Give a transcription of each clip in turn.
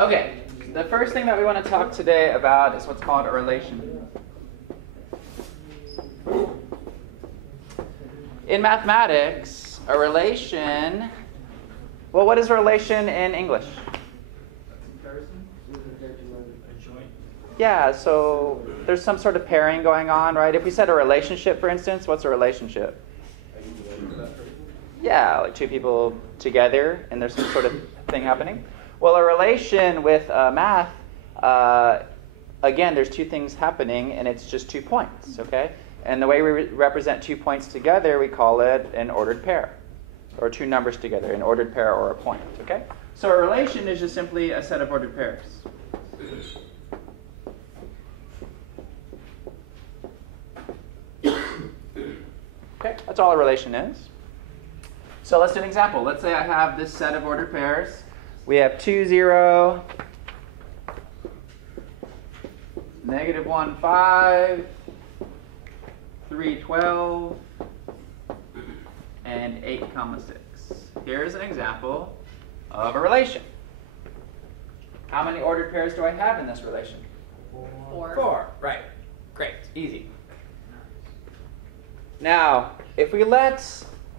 Okay, the first thing that we want to talk today about is what's called a relation. In mathematics, a relation, well, what is a relation in English? Yeah, so there's some sort of pairing going on, right? If we said a relationship, for instance, what's a relationship? Yeah, like two people together and there's some sort of thing happening. Well, a relation with math, again, there's two things happening and it's just 2 points, okay? And the way we represent 2 points together, we call it an ordered pair. Or two numbers together, an ordered pair or a point, okay? So a relation is just simply a set of ordered pairs. Okay, that's all a relation is. So let's do an example. Let's say I have this set of ordered pairs. We have 2, 0, -1, 5, 3, 12, and 8, 6. Here's an example of a relation. How many ordered pairs do I have in this relation? 4. 4, right. Great, easy. Now, if we let,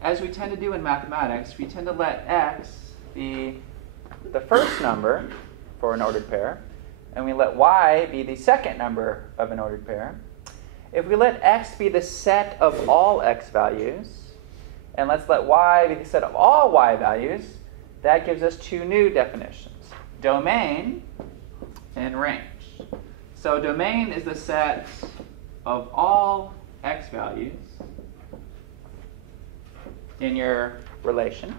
as we tend to do in mathematics, we tend to let x be the first number for an ordered pair, and we let y be the second number of an ordered pair. If we let x be the set of all x values, and let's let y be the set of all y values, that gives us two new definitions, domain and range. So domain is the set of all x values in your relation.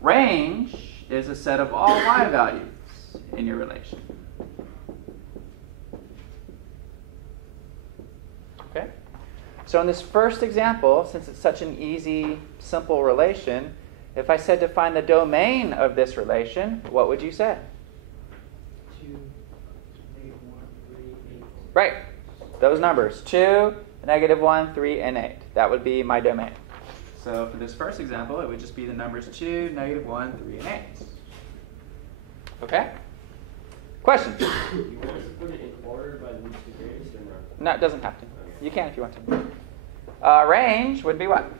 Range is a set of all y values in your relation. Okay? So in this first example, since it's such an easy, simple relation, if I said to find the domain of this relation, what would you say? 2, -1, 3, 8. Right. Those numbers, 2, -1, 3, and 8. That would be my domain. So for this first example, it would just be the numbers 2, -1, 3, and 8. Okay? Questions? You want us to put it in order by least to greatest or not? No, it doesn't have to. You can if you want to. Range would be what?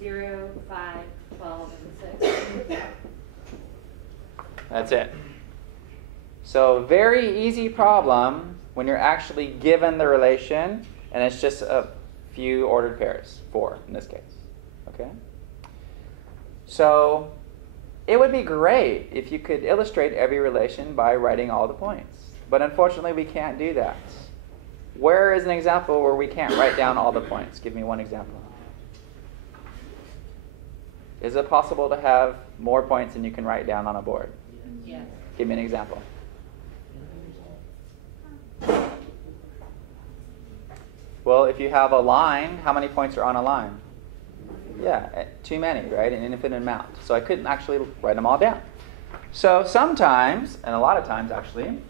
0, 5, 12, and 6. That's it. So very easy problem when you're actually given the relation, and it's just a few ordered pairs, 4 in this case. Okay? So it would be great if you could illustrate every relation by writing all the points. But unfortunately, we can't do that. Where is an example where we can't write down all the points? Give me one example. Is it possible to have more points than you can write down on a board? Yes. Give me an example. Well, if you have a line, how many points are on a line? Yeah, too many, right? An infinite amount. So I couldn't actually write them all down. So sometimes, and a lot of times actually,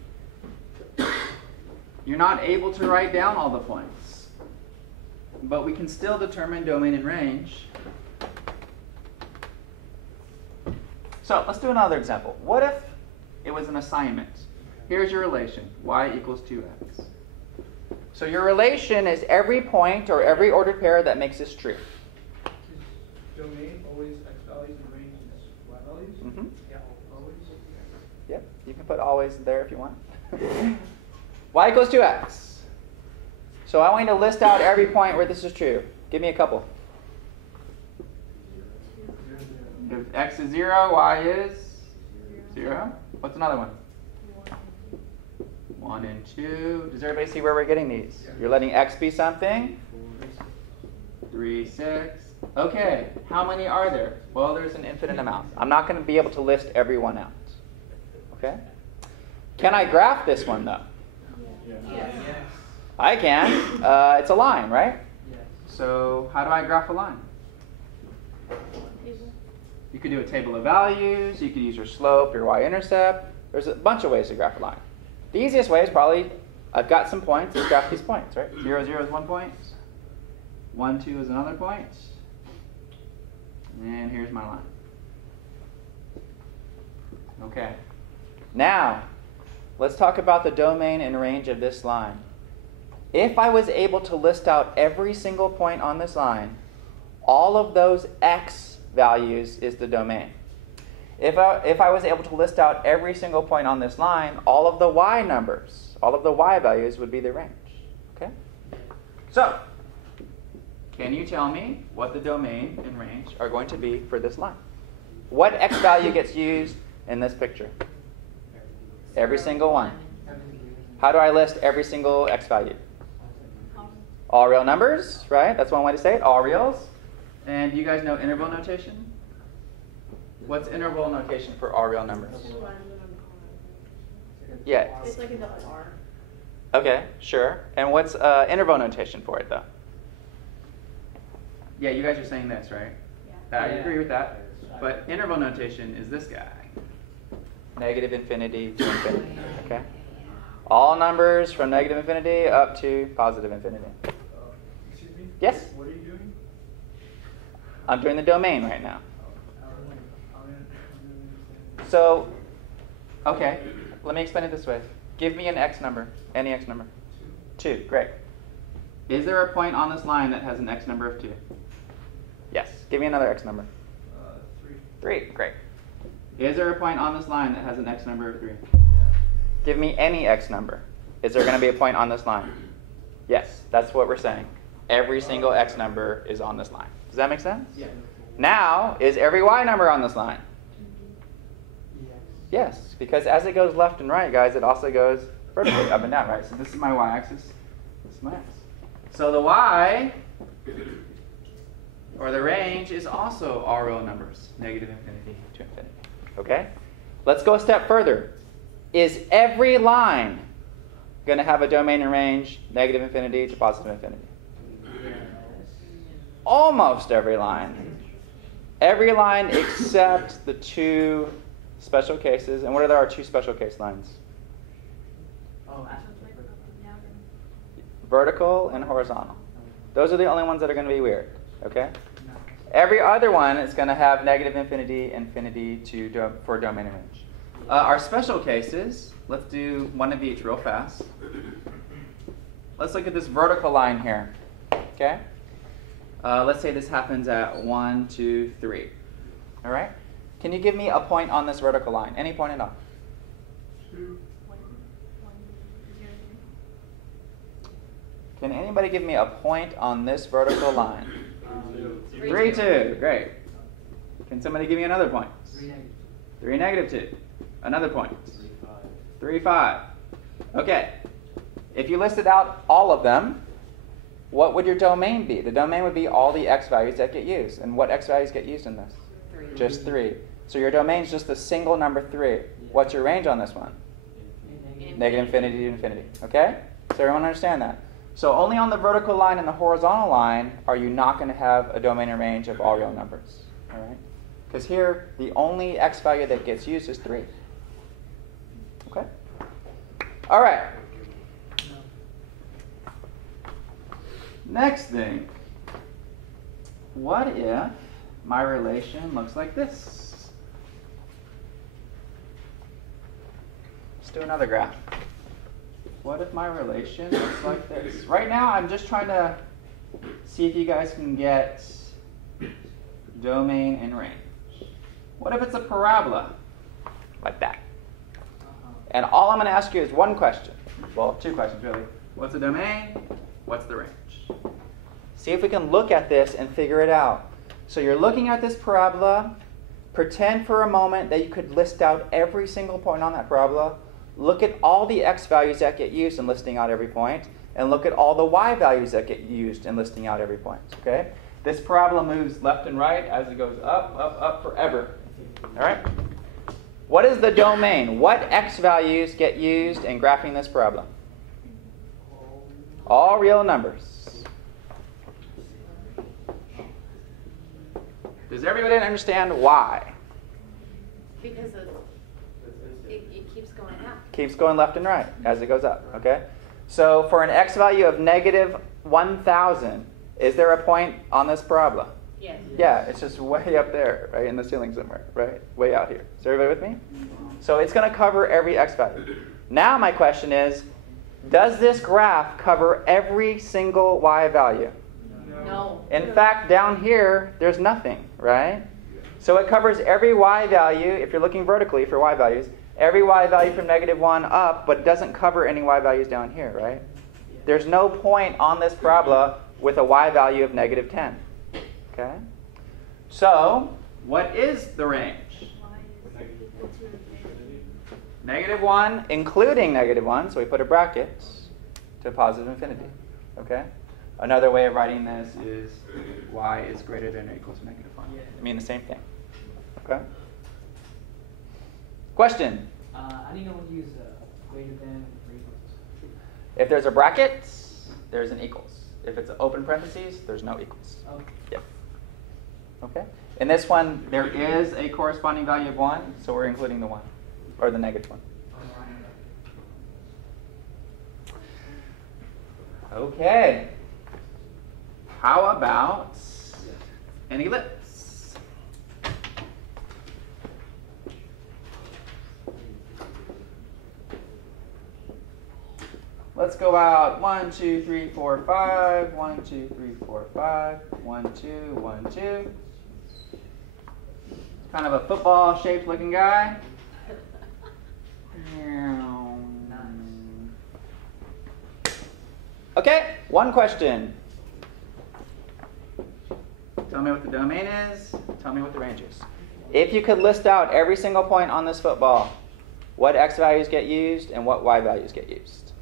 you're not able to write down all the points. But we can still determine domain and range. So let's do another example. What if it was an assignment? Here's your relation, y equals 2x. So your relation is every point or every ordered pair that makes this true. Is domain always x values and range is y values? Mm-hmm. Yeah, always. Yep, you can put always there if you want. Y equals 2x. So I want you to list out every point where this is true. Give me a couple. If x is 0, y is 0. What's another one? 1 and 2. Does everybody see where we're getting these? You're letting x be something. 3, 6. Okay, how many are there? Well, there's an infinite amount. I'm not going to be able to list every one out. Okay? Can I graph this one, though? Yes. I can. It's a line, right? Yes. So how do I graph a line? You could do a table of values. You could use your slope, your y-intercept. There's a bunch of ways to graph a line. The easiest way is probably, I've got some points, let's graph these points, right? 0, 0 is 1 point. 1, 2 is another point. And here's my line. Okay. Now, let's talk about the domain and range of this line. If I was able to list out every single point on this line, all of those x values is the domain. If I was able to list out every single point on this line, all of the y numbers, all of the y values would be the range. Okay? So, can you tell me what the domain and range are going to be for this line? What x value gets used in this picture? Every single one. How do I list every single x value? All real numbers, right? That's one way to say it, all reals. And you guys know interval notation? What's interval notation for all real numbers? Yeah. It's like a double R. Okay, sure. And what's interval notation for it, though? Yeah, you guys are saying this, right? Yeah. I agree with that. But interval notation is this guy. Negative infinity to infinity. Okay? All numbers from negative infinity up to positive infinity. Excuse me? Yes? What are you doing? I'm doing the domain right now. I So, okay, let me explain it this way. Give me an x number, any x number. 2, great. Is there a point on this line that has an x number of 2? Yes. Give me another x number. 3. 3, great. Is there a point on this line that has an x number of 3? Give me any x number. Is there going to be a point on this line? Yes, that's what we're saying. Every single x number is on this line. Does that make sense? Yeah. Now, is every y number on this line? Yes, because as it goes left and right, guys, it also goes vertically up and down, right? So this is my y-axis, this is my x. So the y, or the range, is also all real numbers, negative infinity to infinity. Okay? Let's go a step further. Is every line going to have a domain and range, negative infinity to positive infinity? Almost every line. Every line except the 2 special cases. And what are our 2 special case lines? Vertical and horizontal. Those are the only ones that are going to be weird. Okay? Every other one is going to have negative infinity, infinity for domain and range. Our special cases, let's do one of each real fast. Let's look at this vertical line here. Okay? Let's say this happens at 1, 2, 3. All right? Can you give me a point on this vertical line? Any point at all? 2. Can anybody give me a point on this vertical line? 3, 2. Great. Can somebody give me another point? 3, negative 2. Another point. 3, 5. Okay. If you listed out all of them, what would your domain be? The domain would be all the x values that get used. And what x values get used in this? 3. Just 3. So your domain is just the single number 3. What's your range on this one? Negative infinity to infinity. Okay? So everyone understand that? So only on the vertical line and the horizontal line are you not going to have a domain and range of all real numbers. All right? Because here, the only x value that gets used is 3. Okay? All right. Next thing. What if my relation looks like this? Let's do another graph. What if my relation looks like this? Right now, I'm just trying to see if you guys can get domain and range. What if it's a parabola? Like that. And all I'm going to ask you is one question. Well, 2 questions, really. What's the domain? What's the range? See if we can look at this and figure it out. So you're looking at this parabola. Pretend for a moment that you could list out every single point on that parabola. Look at all the x values that get used in listing out every point. And look at all the y values that get used in listing out every point. Okay? This parabola moves left and right as it goes up, up, up forever. All right? What is the domain? What x values get used in graphing this parabola? All real numbers. Does everybody understand why? Because it keeps going up. Keeps going left and right as it goes up. Okay? So for an x value of negative 1,000, is there a point on this parabola? Yes. Yeah, it's just way up there, right, in the ceiling somewhere, right? Way out here. Is everybody with me? So it's going to cover every x value. Now my question is, does this graph cover every single y value? No. In fact, down here, there's nothing, right? So it covers every y value, if you're looking vertically for y values, every y value from -1 up, but it doesn't cover any y values down here, right? There's no point on this parabola with a y value of -10. Okay? So, what is the range? -1, including -1, so we put a bracket, to positive infinity. Okay? Another way of writing this is y is greater than or equal to -1. I mean the same thing. Okay? Question? How do you know when to use greater than or equal to? If there's a bracket, there's an equals. If it's an open parentheses, there's no equals. Okay. Yep. Okay? In this one, there is a corresponding value of 1, so we're including the 1, or the -1. Okay. How about an ellipse? Let's go out 1, 2, 3, 4, 5. 1, 2, 3, 4, 5. 1, 2, 1, 2. Kind of a football-shaped looking guy. Okay, one question. Tell me what the domain is. Tell me what the range is. If you could list out every single point on this football, what x values get used and what y values get used?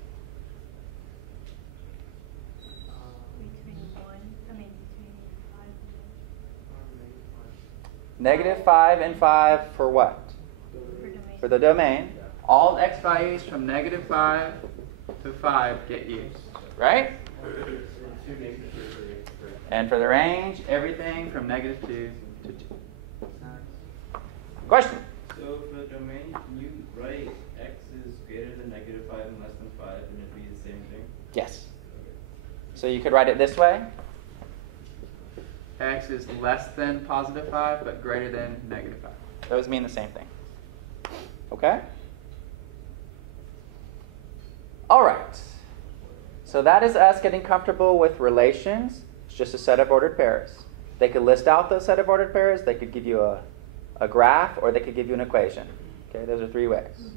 -5 and 5 for what? For the domain. All x values from -5 to 5 get used. Right? And for the range, everything from -2 to 2. Question? So for the domain, can you write x is greater than -5 and less than 5, and it'd be the same thing? Yes. So you could write it this way. X is less than +5, but greater than -5. Those mean the same thing. Okay? All right. So that is us getting comfortable with relations. It's just a set of ordered pairs. They could list out those set of ordered pairs. They could give you a graph, or they could give you an equation. Okay, those are 3 ways.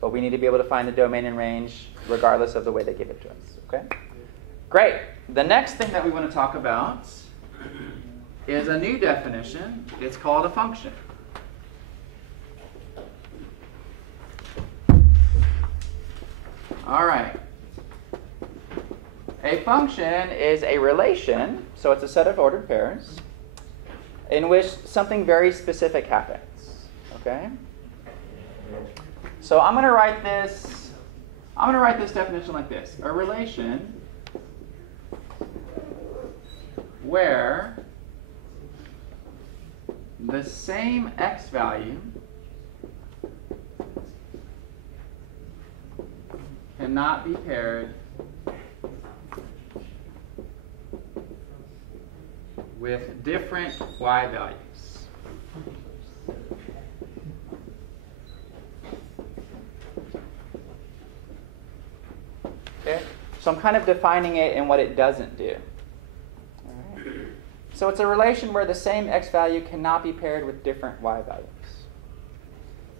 But we need to be able to find the domain and range regardless of the way they give it to us. Okay? Great. The next thing that we want to talk about is a new definition. It's called a function. All right. A function is a relation, so it's a set of ordered pairs, in which something very specific happens. Okay? So I'm going to write this definition like this. A relation where the same x value cannot be paired with different y values. Okay? So I'm kind of defining it in what it doesn't do. All right. So it's a relation where the same x value cannot be paired with different y values.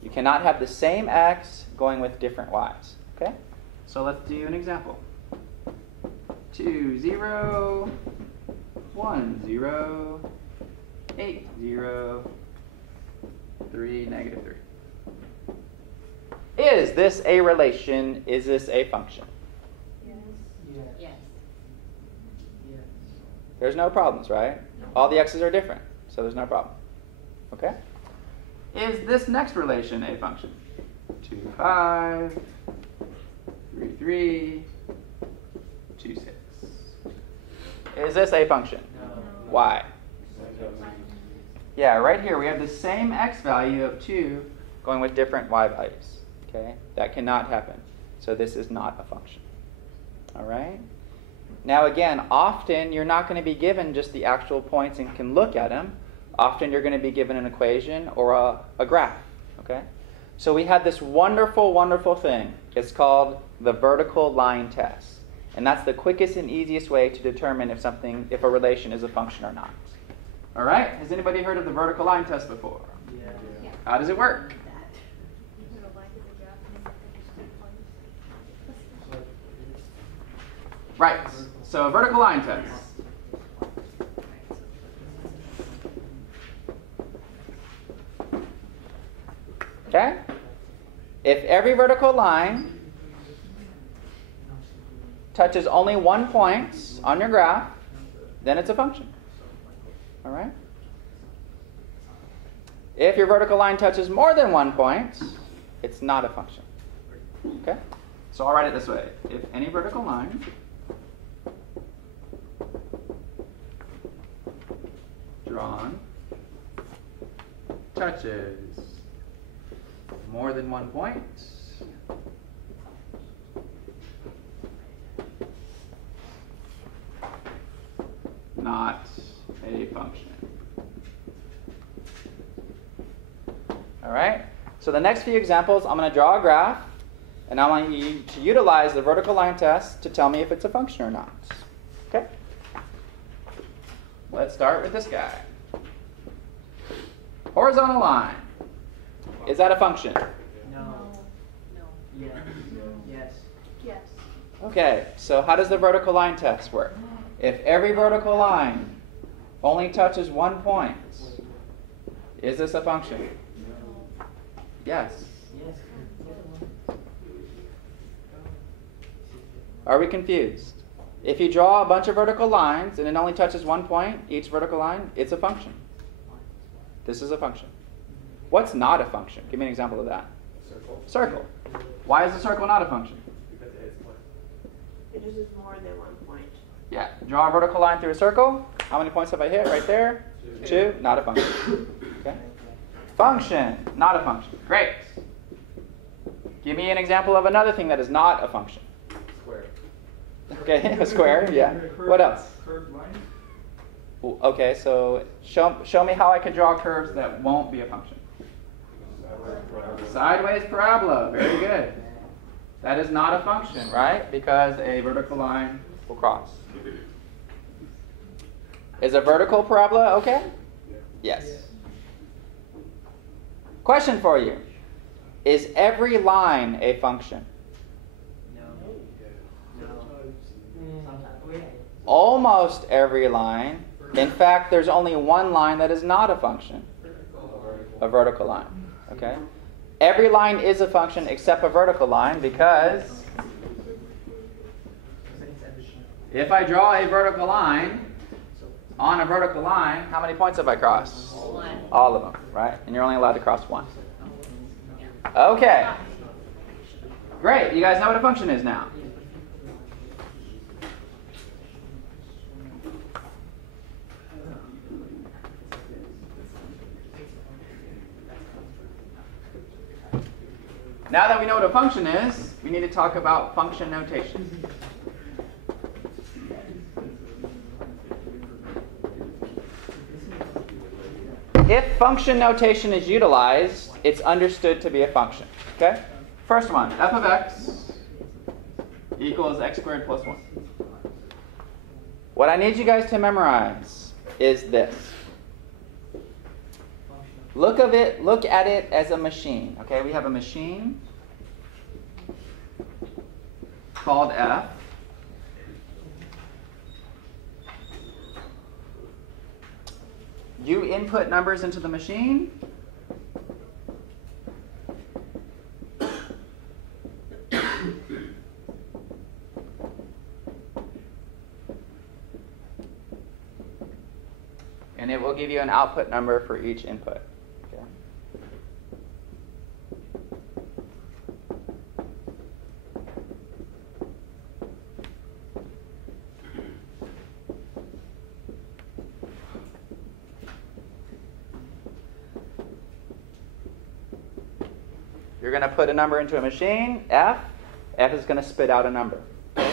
You cannot have the same x going with different y's. Okay? So let's do an example. 2, 0, 1, 0, 8, 0, 3, -3. Is this a relation? Is this a function? Yes. Yes. Yes. There's no problems, right? All the x's are different, so there's no problem. Okay? Is this next relation a function? 2, 5, 3, 3, 2, 6. Is this a function? No. Why? Yeah, right here we have the same x value of 2 going with different y values. Okay? That cannot happen. So this is not a function. All right? Now again, often you're not going to be given just the actual points and can look at them. Often you're going to be given an equation or a graph. Okay? So we have this wonderful, wonderful thing. It's called the vertical line test. And that's the quickest and easiest way to determine if a relation is a function or not. All right? Has anybody heard of the vertical line test before? Yeah. How does it work? Right. So a vertical line test. Okay? If every vertical line touches only one point on your graph, then it's a function. All right? If your vertical line touches more than one point, it's not a function. Okay? So I'll write it this way. If any vertical line drawn touches more than one point, not a function. All right? So the next few examples, I'm going to draw a graph, and I want you to utilize the vertical line test to tell me if it's a function or not. Okay? Let's start with this guy. Horizontal line. Is that a function? No. No. Yes. Yes. Yes. Okay, so how does the vertical line test work? If every vertical line only touches one point, is this a function? Yes. Yes. Are we confused? If you draw a bunch of vertical lines and it only touches one point, each vertical line, it's a function. This is a function. What's not a function? Give me an example of that. Circle. Why is a circle not a function? Because it is one. It uses more than 1 point. Yeah. Draw a vertical line through a circle. How many points have I hit? Right there. 2. Not a function. Okay. Function. Not a function. Great. Give me an example of another thing that is not a function. Square. Okay, a square. Yeah. What else? Curved lines? Okay, so show me how I can draw curves that won't be a function. Sideways parabola. Very good. That is not a function, right? Because a vertical line will cross. Is a vertical parabola okay? Yes. Question for you. Is every line a function? No. Sometimes. Almost every line. In fact, there's only one line that is not a function. A vertical line. Okay? Every line is a function except a vertical line because if I draw a vertical line on a vertical line, how many points have I crossed? 1. All of them, right? And you're only allowed to cross one. Okay. Great. You guys know what a function is now. Now that we know what a function is, we need to talk about function notation. If function notation is utilized, it's understood to be a function. Okay? First one, f of x equals x squared plus 1. What I need you guys to memorize is this. Look at it as a machine. Okay, we have a machine called f. You input numbers into the machine. And it will give you an output number for each input. Okay. You're going to put a number into a machine, f. F is going to spit out a number. Okay?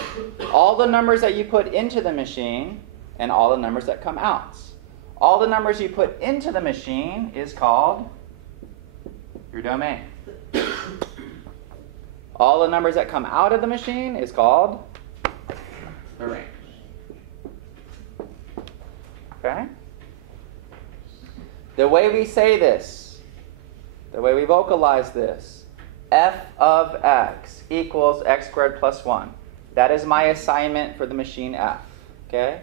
all the numbers that you put into the machine and all the numbers that come out. All the numbers you put into the machine is called your domain. All the numbers that come out of the machine is called the range. Okay? The way we say this, the way we vocalize this, f of x equals x squared plus 1. That is my assignment for the machine f. Okay?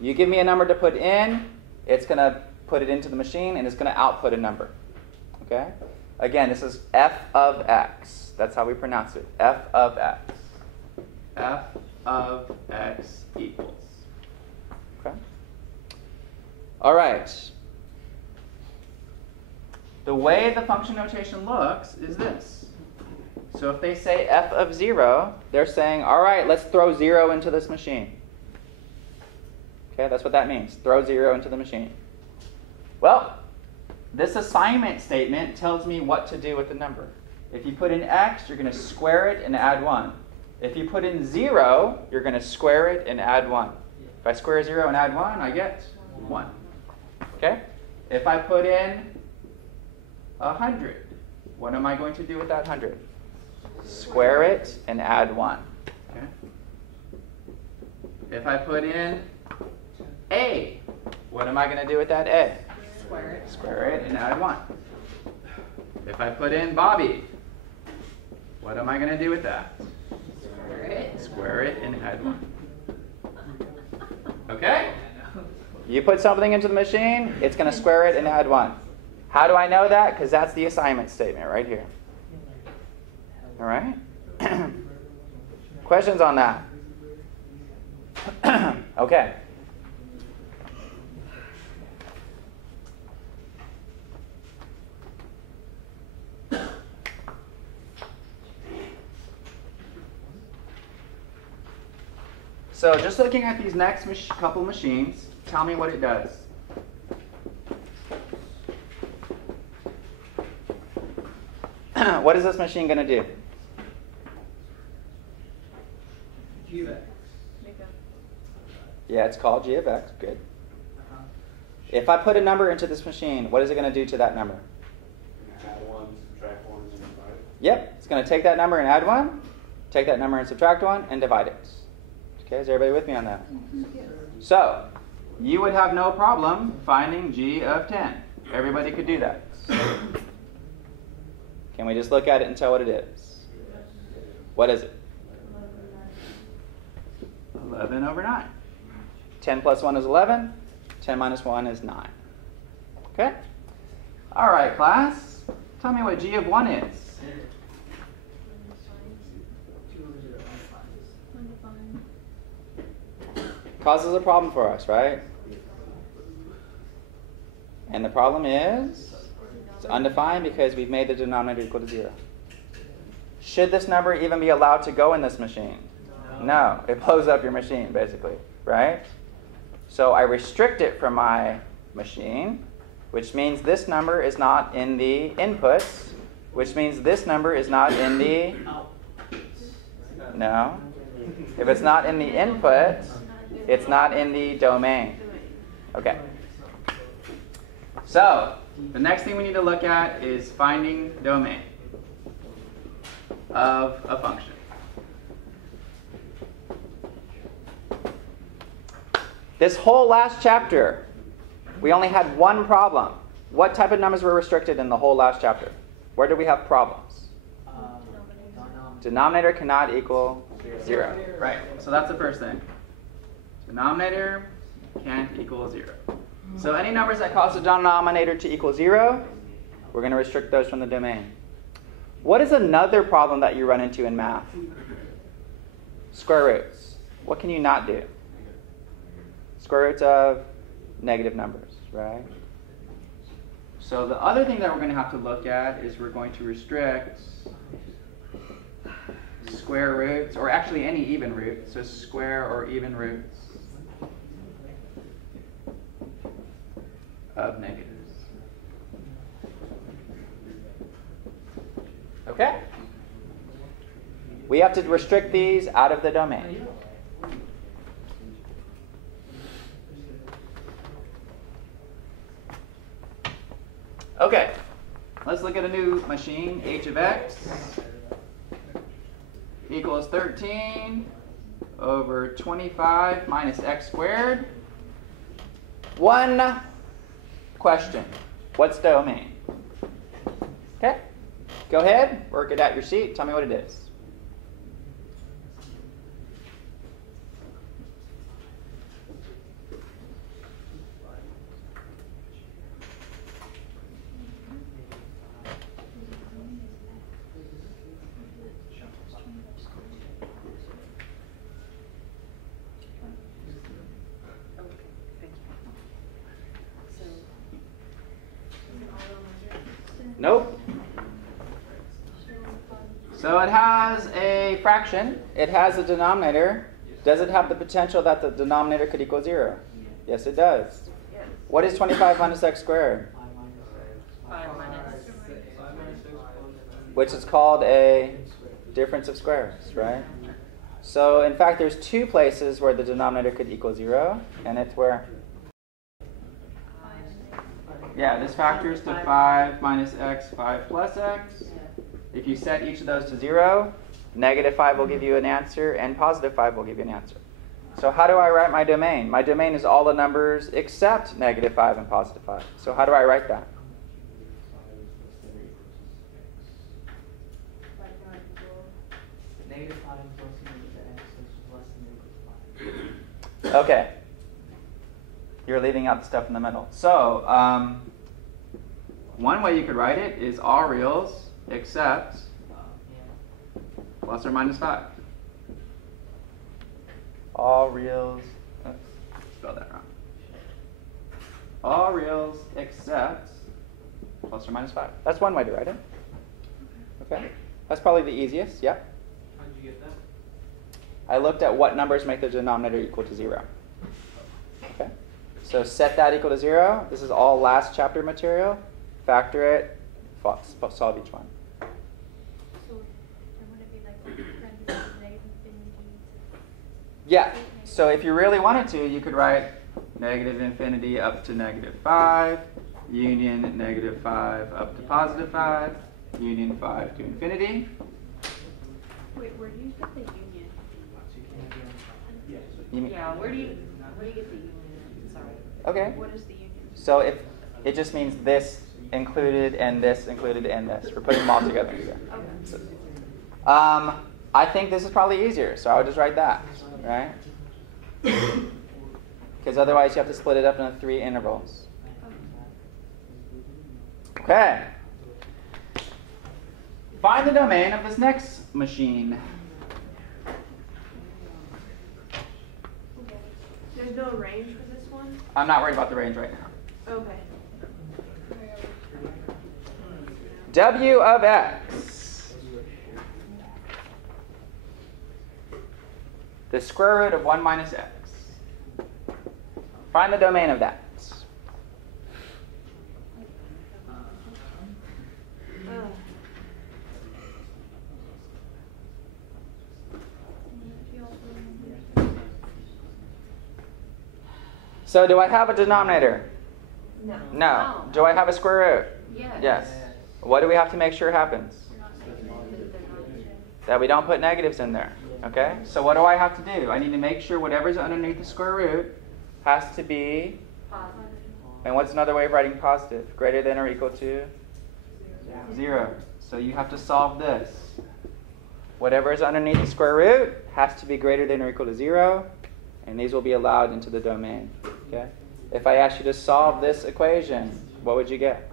You give me a number to put in, it's going to put it into the machine, and it's going to output a number. Okay? Again, this is f of x. That's how we pronounce it. F of x. F of x equals. Okay? All right. The way the function notation looks is this. So if they say f of 0, they're saying, all right, let's throw 0 into this machine. Okay, that's what that means. Throw 0 into the machine. Well, this assignment statement tells me what to do with the number. If you put in x, you're going to square it and add 1. If you put in 0, you're going to square it and add 1. If I square 0 and add 1, I get 1. Okay? If I put in 100, what am I going to do with that 100? Square it and add 1. Okay? If I put in a, what am I going to do with that a? Square it. Square it and add 1. If I put in Bobby, what am I going to do with that? Square it. Square it and add 1. Okay? You put something into the machine, it's going to square it and add 1. How do I know that? Because that's the assignment statement right here. All right? Questions on that? Okay. So just looking at these next couple machines, tell me what it does. What is this machine going to do? G of x. Yeah, it's called g of x. Good. If I put a number into this machine, what is it going to do to that number? Add 1, subtract 1, and divide it. Yep, it's going to take that number and add 1, take that number and subtract 1, and divide it. Okay, is everybody with me on that? So, you would have no problem finding g of 10. Everybody could do that. Can we just look at it and tell what it is? What is it? 11 over 9. 10 plus 1 is 11. 10 minus 1 is 9. Okay? All right, class. Tell me what g of 1 is. Causes a problem for us, right? And the problem is it's undefined because we've made the denominator equal to 0. Should this number even be allowed to go in this machine? No. It blows up your machine, basically, right? So I restrict it from my machine, which means this number is not in the inputs, which means this number is not in the... No. If it's not in the input, it's not in the domain. Okay. So, the next thing we need to look at is finding domain of a function. This whole last chapter, we only had one problem. What type of numbers were restricted in the whole last chapter? Where did we have problems? Denominator cannot equal 0. Right, so that's the first thing. Denominator can't equal 0. So any numbers that cause the denominator to equal 0, we're going to restrict those from the domain. What is another problem that you run into in math? Square roots. What can you not do? Square roots of negative numbers, right? So the other thing that we're going to have to look at is we're going to restrict square roots, or actually any even root, so square or even roots of negatives. Okay? We have to restrict these out of the domain. Okay, let's look at a new machine. H of x equals 13 over 25 minus x squared. One question. What's domain? Okay, go ahead, work it at your seat. Tell me what it is. Nope. So it has a fraction. It has a denominator. Does it have the potential that the denominator could equal 0? Yes, it does. Yes. What is 25 minus x squared? 5 minus. Which is called a difference of squares, right? So in fact, there's two places where the denominator could equal 0, and it's where? Yeah, this factors to 5 minus x, 5 plus x. If you set each of those to 0, negative 5 will give you an answer, and positive 5 will give you an answer. So how do I write my domain? My domain is all the numbers except negative 5 and positive 5. So how do I write that? Negative 5 is less than equal to x, which is less than equal to 5. Okay. You're leaving out the stuff in the middle. So, one way you could write it is all reals except plus or minus 5. All reals, oops, spelled that wrong. All reals except plus or minus 5. That's one way to write it. Okay. That's probably the easiest, yeah. How did you get that? I looked at what numbers make the denominator equal to 0. Okay. So set that equal to 0. This is all last chapter material. Factor it, solve each one. So, would it be like negative infinity? Yeah, so if you really wanted to, you could write negative infinity up to negative 5, union negative 5 up to positive 5, union 5 to infinity. Wait, where do you get the union? You mean- Yeah, where do you get the union? Sorry. Okay. What is the union? So if it just means this included and this included and this. We're putting them all together here. Okay. So, I think this is probably easier, so I would just write that, right? Because otherwise you have to split it up into 3 intervals. Okay. Find the domain of this next machine. There's no range for this one? I'm not worried about the range right now. Okay. W of x. The square root of 1 minus x. Find the domain of that. So do I have a denominator? No. No. Do I have a square root? Yes. Yes. What do we have to make sure happens? That we don't put negatives in there. Okay? So what do I have to do? I need to make sure whatever's underneath the square root has to be, Positive. and what's another way of writing positive? Greater than or equal to? 0. So you have to solve this. Whatever is underneath the square root has to be greater than or equal to 0, and these will be allowed into the domain. Okay? If I asked you to solve this equation, what would you get?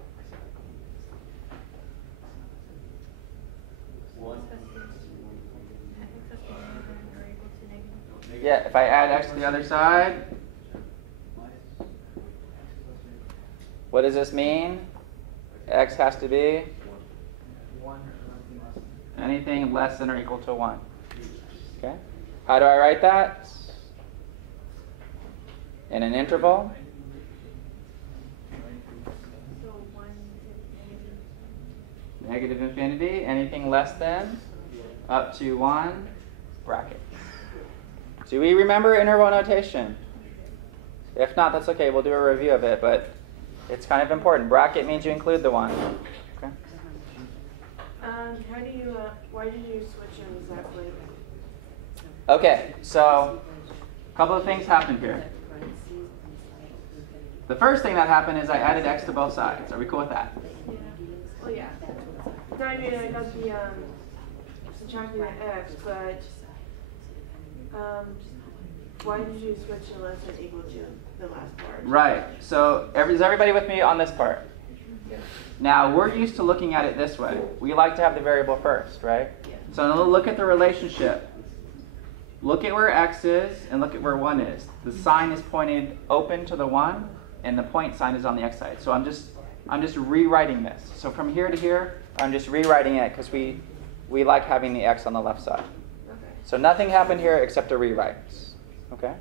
Yeah, if I add x to the other side, what does this mean? X has to be 1 or anything less than or equal to 1. Okay? How do I write that? In an interval? So 1 to Negative infinity. Anything less than? up to 1, bracket. Do we remember interval notation? If not, that's okay. We'll do a review of it, but it's kind of important. Bracket means you include the 1. Okay. How do you, why did you switch them exactly? Okay, so a couple of things happened here. The first thing that happened is I added x to both sides. Are we cool with that? Yeah. Well, yeah. No, I mean, I got the, subtracting the x, but, why did you switch to less than equal to the last part? Right. So is everybody with me on this part? Yeah. Now, we're used to looking at it this way. We like to have the variable first, right? So now look at the relationship. Look at where x is and look at where 1 is. The sign is pointed open to the 1, and the point sign is on the x side. So I'm just rewriting this. So from here to here, I'm just rewriting it because we like having the x on the left side. Okay. So nothing happened here except a rewrite. Okay?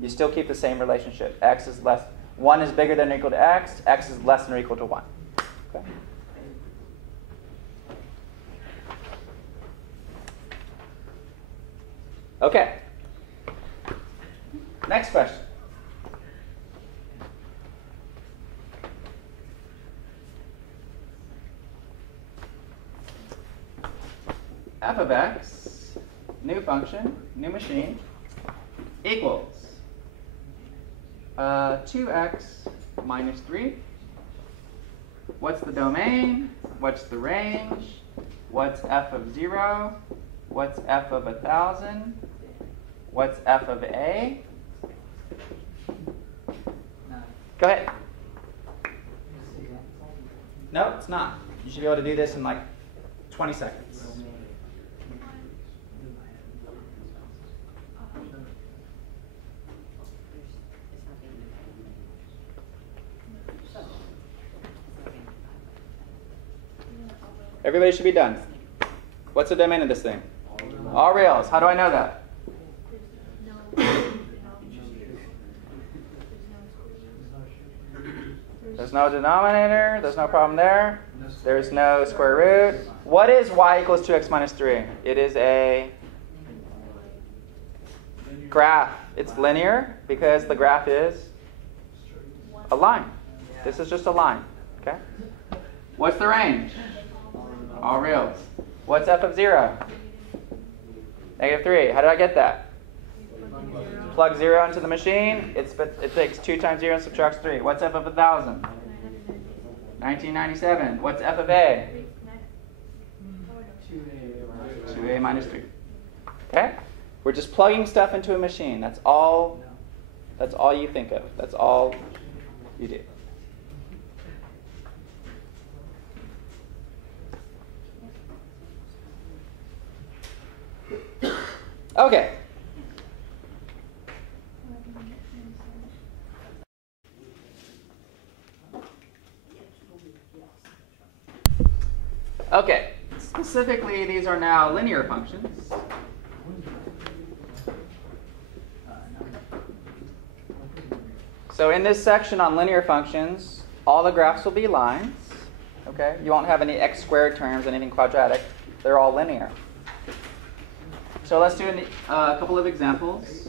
You still keep the same relationship. X is less, 1 is bigger than or equal to x is less than or equal to 1. Okay? Okay. Next question. F of x, new function, new machine, equals 2x minus 3. What's the domain? What's the range? What's f of 0? What's f of 1,000? What's f of a? Go ahead. No, it's not. You should be able to do this in like 20 seconds. Everybody should be done. What's the domain of this thing? All reals. How do I know that? There's no denominator. There's no problem there. There's no square root. What is y equals 2x minus 3? It is a graph. It's linear because the graph is a line. This is just a line. Okay. What's the range? All reals. What's f of 0? Negative 3. How did I get that? Plug 0 into the machine. It takes 2 times 0 and subtracts 3. What's f of 1,000? 1997. What's f of a? 2a minus 3. Okay? We're just plugging stuff into a machine. That's all you think of. That's all you do. Okay. Okay. Specifically, these are now linear functions. So in this section on linear functions, all the graphs will be lines. Okay? You won't have any x squared terms, anything quadratic. They're all linear. So let's do a couple of examples.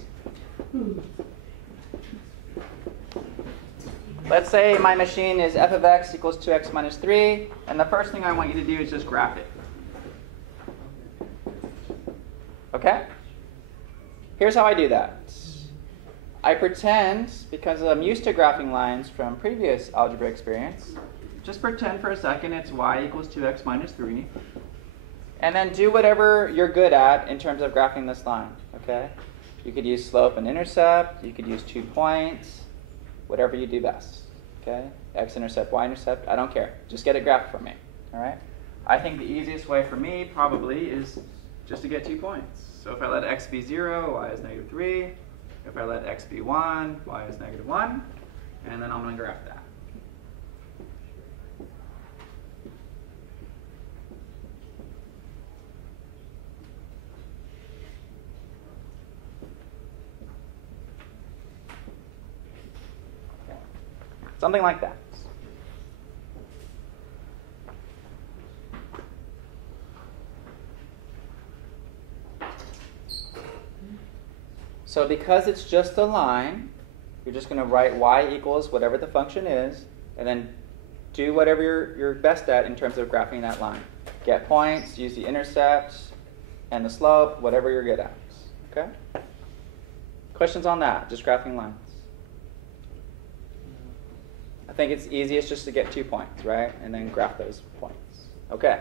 Let's say my machine is f of x equals 2x minus 3, and the first thing I want you to do is just graph it. Okay? Here's how I do that. I pretend, because I'm used to graphing lines from previous algebra experience, just pretend for a second it's y equals 2x minus 3. And then do whatever you're good at in terms of graphing this line, okay? You could use slope and intercept. You could use 2 points. Whatever you do best, okay? X-intercept, y-intercept, I don't care. Just get it graphed for me, all right? I think the easiest way for me probably is just to get 2 points. So if I let x be 0, y is negative 3. If I let x be 1, y is negative 1. And then I'm going to graph that. Something like that. So because it's just a line, you're just going to write y equals whatever the function is, and then do whatever you're best at in terms of graphing that line. Get points, use the intercept, and the slope, whatever you're good at. Okay? Questions on that? Just graphing lines. I think it's easiest just to get 2 points, right? And then graph those points. Okay.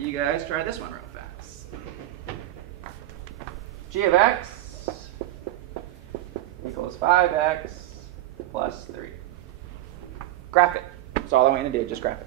You guys try this one real fast. G of x equals 5x plus 3. Graph it. That's all I want you to do. Just graph it.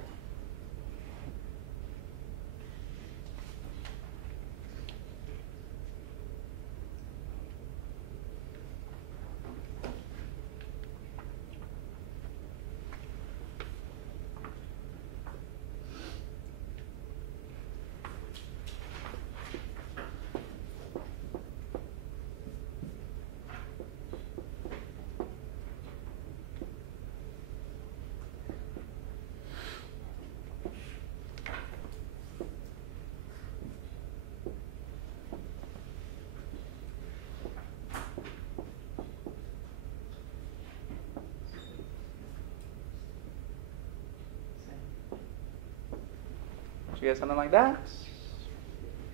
You guys something like that?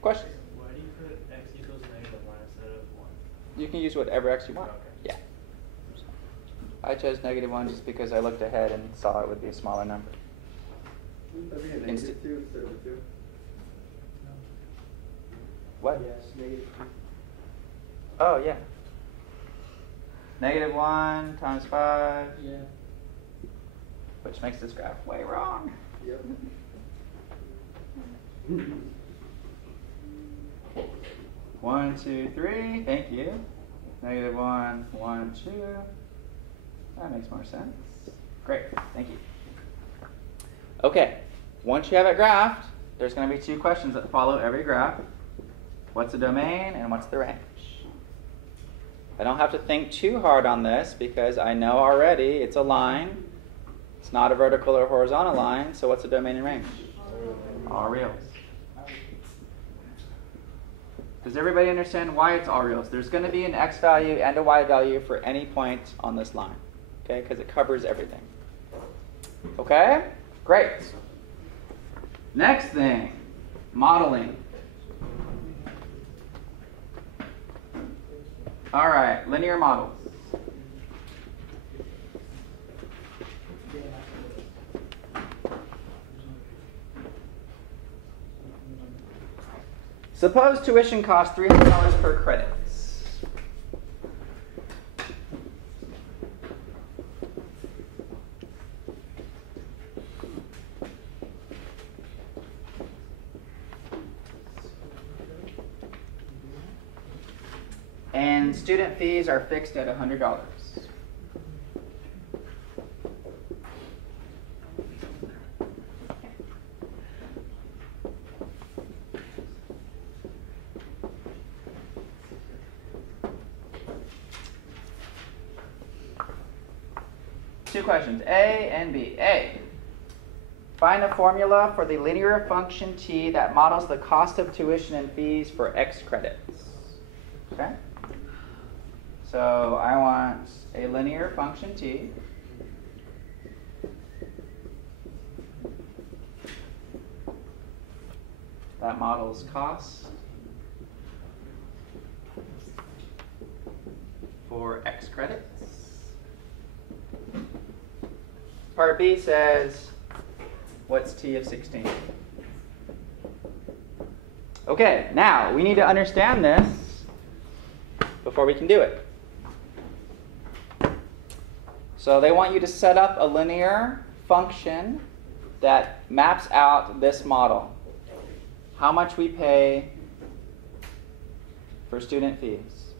Questions? Why do you put x equals -1 instead of 1? You can use whatever x you want. Okay. Yeah. I chose -1 just because I looked ahead and saw it would be a smaller number. That'd be a Insta- negative 2 instead of a 2. What? Yes, negative 2. Oh, yeah. -1 times 5, Yeah. which makes this graph way wrong. Yep. 1, 2, 3. Thank you. -1, 1, 2. That makes more sense. Great. Thank you. Okay. Once you have it graphed, there's going to be 2 questions that follow every graph. What's the domain and what's the range? I don't have to think too hard on this because I know already it's a line. It's not a vertical or horizontal line. So what's the domain and range? All reals. Does everybody understand why it's all reals? There's going to be an x value and a y value for any point on this line, okay? Because it covers everything. Okay? Great. Next thing, modeling. All right, linear models. Suppose tuition costs $300 per credit. And student fees are fixed at $100. Two questions, A and B. A, find a formula for the linear function t that models the cost of tuition and fees for x credits. Okay? So I want a linear function t that models cost for x credits. Part B says, what's t of 16? Okay, now we need to understand this before we can do it. So they want you to set up a linear function that maps out this model. How much we pay for student fees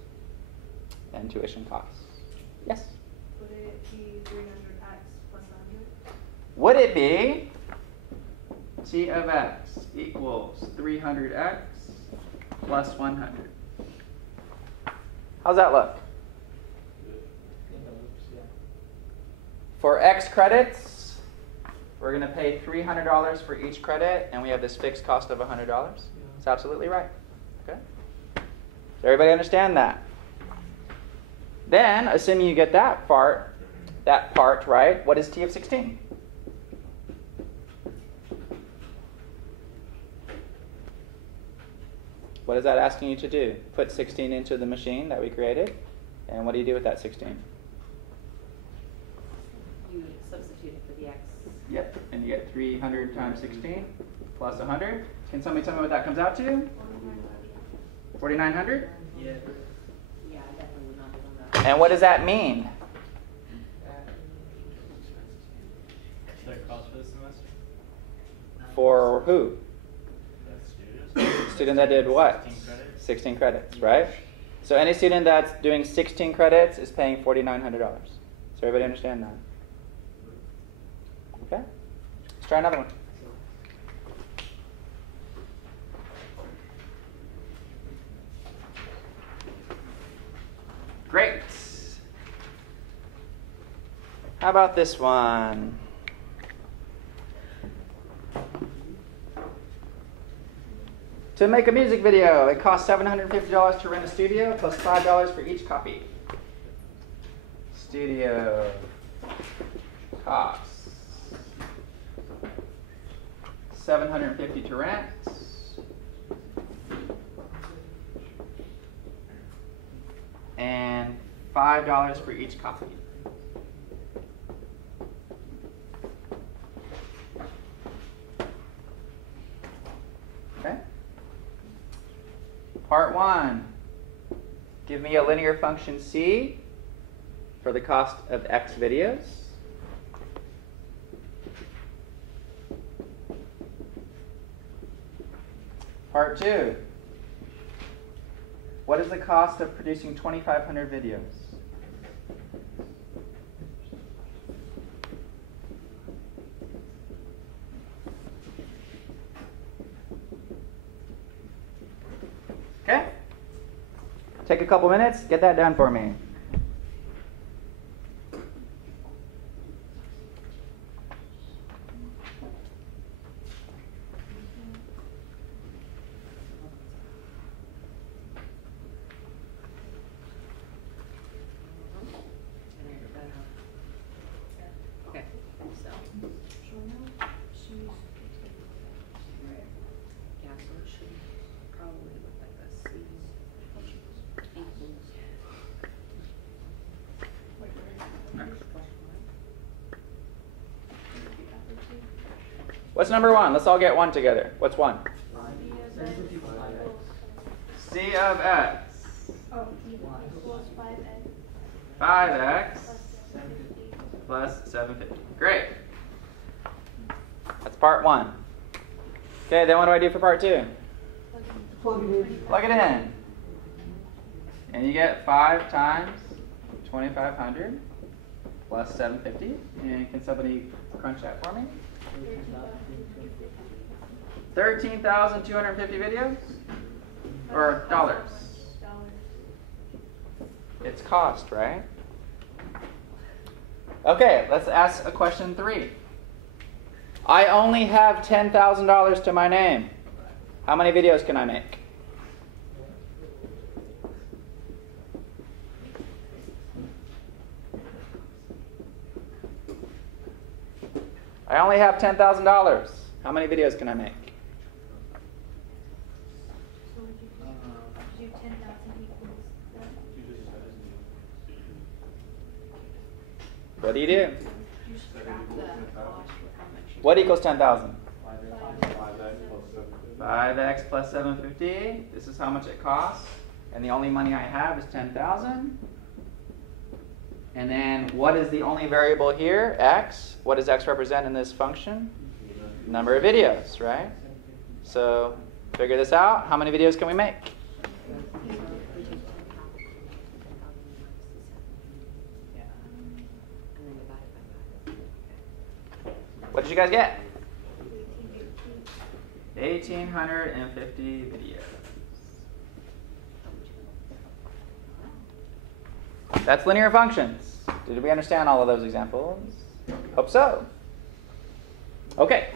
and tuition costs. Yes? Would it be 300x plus 100? Would it be t of x equals 300x plus 100? How's that look? For x credits, we're going to pay $300 for each credit, and we have this fixed cost of $100. That's absolutely right. Okay? Does everybody understand that? Then, assuming you get that part, right, what is t of 16? What is that asking you to do? Put 16 into the machine that we created, and what do you do with that 16? You substitute it for the x. Yep, and you get 300 times 16 plus 100. Can somebody tell me what that comes out to? 4,900? Yeah. Yeah, I definitely would not do that. And what does that mean? What's their cost for the semester? For who? Student that did what? 16 credits. 16 credits, right? So any student that's doing 16 credits is paying $4,900. Does everybody understand that? Okay. Let's try another one. Great. How about this one? To make a music video, it costs $750 to rent a studio, plus $5 for each copy. Studio costs $750 to rent. And $5 for each copy. Okay. Part 1. Give me a linear function c for the cost of x videos. Part 2. What is the cost of producing 2,500 videos? Okay? Take a couple minutes, get that done for me. Okay, so. Yeah, so it should probably look like this. C equals. What's number 1? Let's all get 1 together. What's 1? C of x. Oh, equals 5x 5x plus 750. plus 750. Great. That's part 1. Okay, then what do I do for part 2? Plug it in. And you get 5 times 2,500 plus 750. And can somebody crunch that for me? 13,250 videos? Or dollars? It's cost, right? Okay, let's ask a question 3. I only have $10,000 to my name. How many videos can I make? I only have $10,000. How many videos can I make? So would you do 10,000 equals that? What do you do? You subtract the cost for how much. What equals 10,000? 5x plus 750. 5x plus 750. This is how much it costs. And the only money I have is 10,000. And then what is the only variable here? X. What does x represent in this function? Number of videos, right? So figure this out. How many videos can we make? What did you guys get? 1,850 videos. That's linear functions. Did we understand all of those examples? Hope so. Okay.